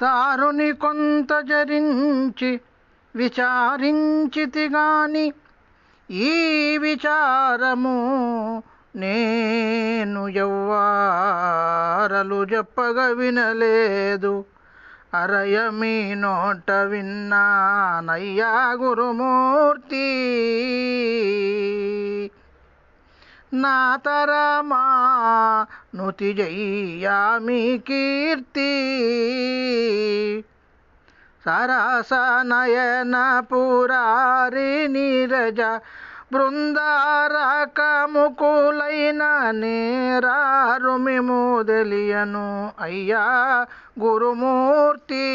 తారుని కొంత జరించి విచారించితి గాని ఈ విచారము నేను ఎవ్వారలు చెప్పగ వినలేదు. అరయ మీ నోట విన్నానయ్యా గురుమూర్తి. నా తరమా నుతి జయ్యామి కీర్తి. సరస నయన పురారి నీరజ బృందారకముకులైన నేరారు మేము తెలియను అయ్యా గురుమూర్తి.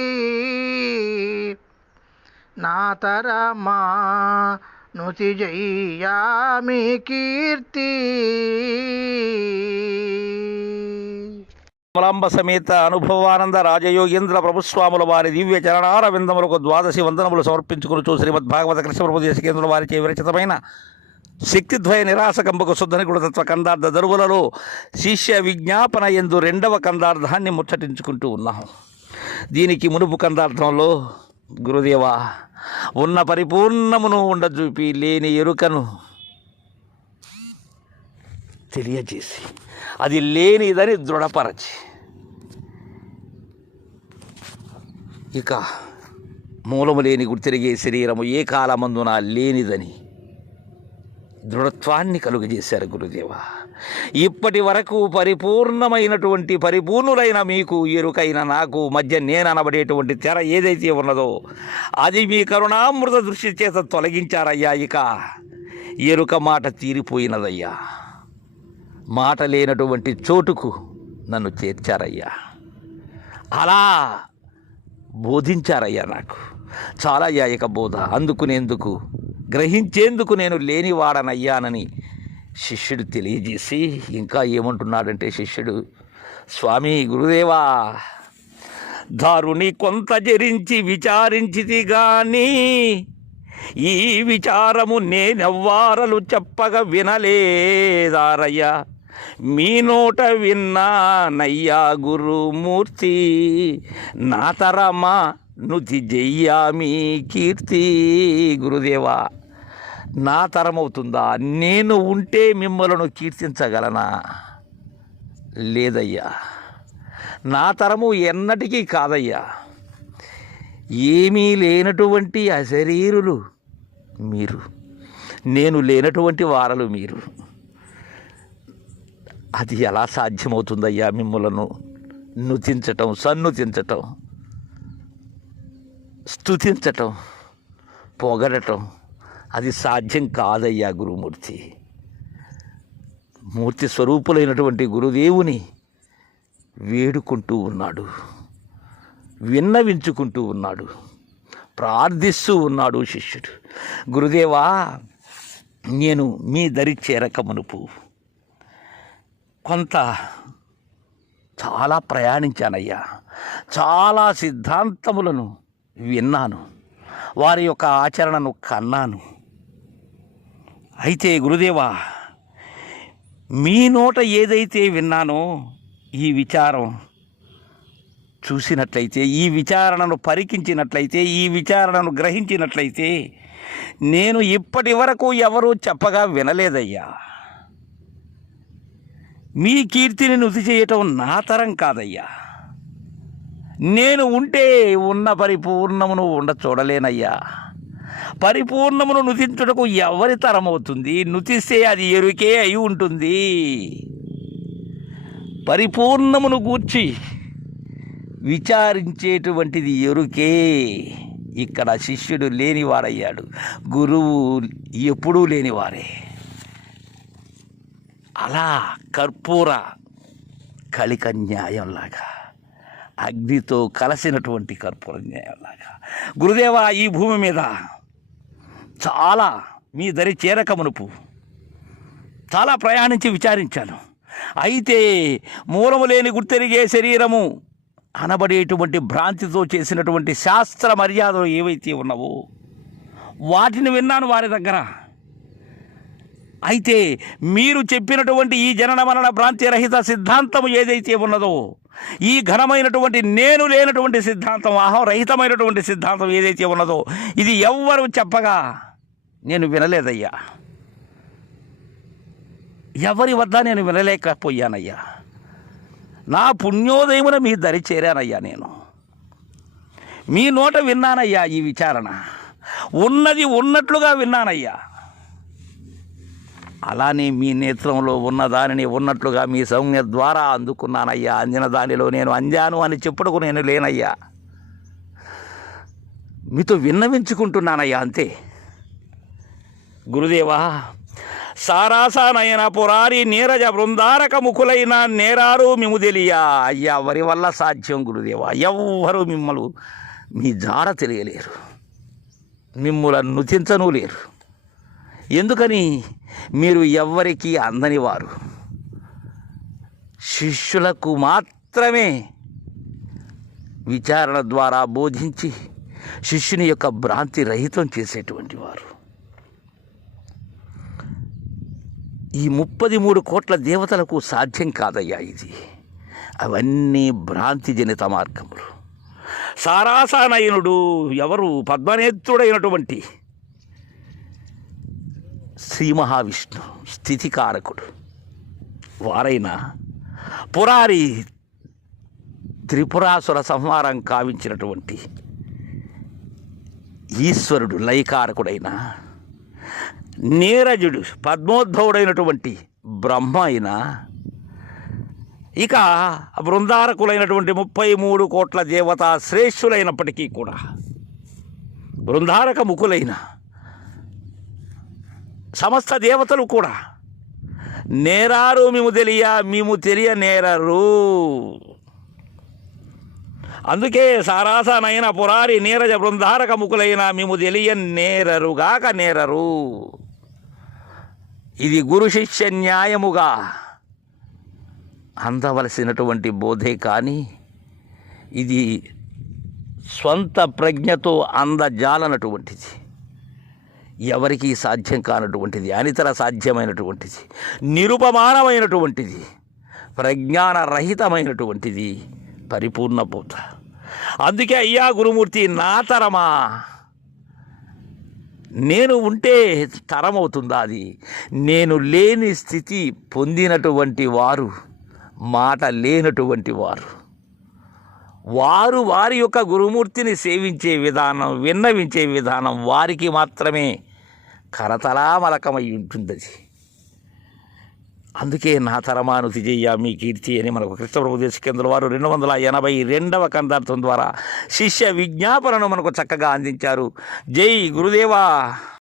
నా తరమా నుతి జయ్యామి కీర్తి. కమలాంబ సమేత అనుభవానంద రాజయోగేంద్ర ప్రభుస్వాముల వారి దివ్య చరణార విందములకు ద్వాదశి వందనములు సమర్పించుకుని శ్రీమద్ భాగవత కృష్ణ ప్రభు దేశకేంద్రుల వారిచే విరచితమైన శక్తిద్వయ నిరాసకంబకు శుద్ధని గుణతత్వ కందార్థ దరువులలో శిష్య విజ్ఞాపన ఎందు రెండవ కందార్థాన్ని ముచ్చటించుకుంటూ ఉన్నాం దీనికి మునుపు కందార్థంలో గురుదేవా ఉన్న పరిపూర్ణమును ఉండజూపి లేని ఎరుకను తెలియజేసి అది లేనిదని దృఢపరచి. ఇక మూలము లేని గుర్తిరిగే శరీరము ఏ కాలమందున లేనిదని దృఢత్వాన్ని కలుగజేశారు గురుదేవ. ఇప్పటి వరకు పరిపూర్ణమైనటువంటి పరిపూర్ణులైన మీకు ఎరుకైన నాకు మధ్య నేననబడేటువంటి తెర ఏదైతే ఉన్నదో అది మీ కరుణామృత దృష్టి చేత తొలగించారయ్యా ఇక. ఎరుక మాట తీరిపోయినదయ్యా. మాట లేనటువంటి చోటుకు నన్ను చేర్చారయ్యా. అలా బోధించారయ్యా నాకు. చాలా యాయక బోధ. అందుకునేందుకు గ్రహించేందుకు నేను లేనివాడనయ్యానని శిష్యుడు తెలియజేసి ఇంకా ఏమంటున్నాడంటే శిష్యుడు స్వామి గురుదేవా దారుని కొంత జరించి విచారించిది కానీ ఈ విచారము నేనెవ్వారలు చెప్పగా వినలేదారయ్యా. మీ నోట విన్నా నయ్యా గురుమూర్తి నా తరమా నుతి జయ్యామి కీర్తి గురుదేవా. నా తరమవుతుందా? నేను ఉంటే మిమ్మలను కీర్తించగలనా? లేదయ్యా. నా తరము ఎన్నటికీ కాదయ్యా. ఏమీ లేనటువంటి అశరీరులు మీరు. నేను లేనటువంటి వారలు మీరు. అది ఎలా సాధ్యమవుతుందయ్యా మిమ్మలను నుతించటం సన్నుతించటం స్తుతించటం పొగడటం? అది సాధ్యం కాదయ్యా గురుమూర్తి. మూర్తి స్వరూపులైనటువంటి గురుదేవుని వేడుకుంటూ ఉన్నాడు విన్నవించుకుంటూ ఉన్నాడు ప్రార్థిస్తూ ఉన్నాడు శిష్యుడు. గురుదేవా నేను మీ దరి చేరక మునుపు కొంత చాలా ప్రయాణించానయ్యా. చాలా సిద్ధాంతములను విన్నాను. వారి యొక్క ఆచరణను కన్నాను. అయితే గురుదేవా మీ నోట ఏదైతే విన్నానో ఈ విచారం చూసినట్లయితే ఈ విచారణను పరికించినట్లయితే ఈ విచారణను గ్రహించినట్లయితే నేను ఇప్పటి వరకు ఎవరూ చెప్పగా వినలేదయ్యా. మీ కీర్తిని నుతి చేయటం నా తరం కాదయ్యా. నేను ఉంటే ఉన్న పరిపూర్ణమును ఉండ చూడలేనయ్యా. పరిపూర్ణమును నుతించుటకు ఎవరి తరం అవుతుంది? నుతిస్తే అది ఎరుకే అయి ఉంటుంది. పరిపూర్ణమును గూర్చి విచారించేటువంటిది ఎరుకే. ఇక్కడ శిష్యుడు లేనివాడయ్యాడు. గురువు ఎప్పుడూ లేనివారే. అలా కర్పూర కలిక న్యాయంలాగా అగ్నితో కలసినటువంటి కర్పూర న్యాయంలాగా గురుదేవ ఈ భూమి మీద చాలా మీ దరి చేరక మునుపు చాలా ప్రయాణించి విచారించాను. అయితే మూలము లేని గుర్తెరిగే శరీరము అనబడేటువంటి భ్రాంతితో చేసినటువంటి శాస్త్ర మర్యాదలు ఏవైతే ఉన్నావో వాటిని విన్నాను వారి దగ్గర. అయితే మీరు చెప్పినటువంటి ఈ జనన మరణ భ్రాంతి రహిత సిద్ధాంతం ఏదైతే ఉన్నదో ఈ ఘనమైనటువంటి నేను లేనటువంటి సిద్ధాంతం అహం రహితమైనటువంటి సిద్ధాంతం ఏదైతే ఉన్నదో ఇది ఎవ్వరు చెప్పగా నేను వినలేదయ్యా. ఎవరి వద్ద నేను వినలేకపోయానయ్యా. నా పుణ్యోదయమున మీ దరి చేరానయ్యా నేను. మీ నోట విన్నానయ్యా ఈ విచారణ. ఉన్నది ఉన్నట్లుగా విన్నానయ్యా. అలానే మీ నేత్రంలో ఉన్న దానిని ఉన్నట్లుగా మీ సౌమ్య ద్వారా అందుకున్నానయ్యా. అందిన దానిలో నేను అందాను అని చెప్పుటకు నేను లేనయ్యా. మీతో విన్నవించుకుంటున్నానయ్యా అంతే. గురుదేవా సారాసానయన పురారి నీరజ బృందారక ముఖులైన నేరారు మిము తెలియా. అయ్యా ఎవరి వల్ల సాధ్యం గురుదేవా. ఎవ్వరు మిమ్మల్ని మీ జాడ తెలియలేరు. మిమ్మల్ని నుతించను లేరు. ఎందుకని మీరు ఎవ్వరికీ అందని వారు? శిష్యులకు మాత్రమే విచారణ ద్వారా బోధించి శిష్యుని యొక్క భ్రాంతి రహితం చేసేటువంటి వారు. ఈ ముప్పది మూడు కోట్ల దేవతలకు సాధ్యం కాదయ్యా ఇది. అవన్నీ భ్రాంతి జనిత మార్గములు. సారాసానయనుడు ఎవరు? పద్మనేత్రుడైనటువంటి శ్రీ మహావిష్ణు స్థితికారకుడు. వారైన పురారి త్రిపురాసుర సంహారం కావించినటువంటి ఈశ్వరుడు లయకారకుడైన నీరజుడు పద్మోద్భవుడైనటువంటి బ్రహ్మ అయిన ఇక బృందారకులైనటువంటి ముప్పై మూడు కోట్ల దేవతా శ్రేష్ఠులైనప్పటికీ కూడా బృందారక ముఖులైన సమస్త దేవతలు కూడా. నేరారు మేము తెలియ మేము తెలియ నేరరు. అందుకే సారాసనైన పురారి నీరజ బృందారక ముకులైన మేము తెలియ నేరరుగాక నేరరు. ఇది గురు శిష్య న్యాయముగా అందవలసినటువంటి బోధే కానీ ఇది స్వంత ప్రజ్ఞతో అందజాలనటువంటిది. ఎవరికీ సాధ్యం కానటువంటిది అనితర సాధ్యమైనటువంటిది నిరుపమానమైనటువంటిది ప్రజ్ఞానరహితమైనటువంటిది పరిపూర్ణ బోధ అందుకే అయ్యా గురుమూర్తి నా తరమా నేను ఉంటే తరమవుతుందా అది? నేను లేని స్థితి పొందినటువంటి వారు మాట లేనటువంటి వారు. వారు వారి యొక్క గురుమూర్తిని సేవించే విధానం విన్నవించే విధానం వారికి మాత్రమే కరతలామలకమై ఉంటుంది అది అందుకే నా తరమానుతి చెయ్య మీ కీర్తి అని మనకు కృష్ణప్రభు దేశకేంద్రుల వారు రెండు వందల ఎనభై రెండవ కందార్థం ద్వారా శిష్య విజ్ఞాపనను మనకు చక్కగా అందించారు. జై గురుదేవా!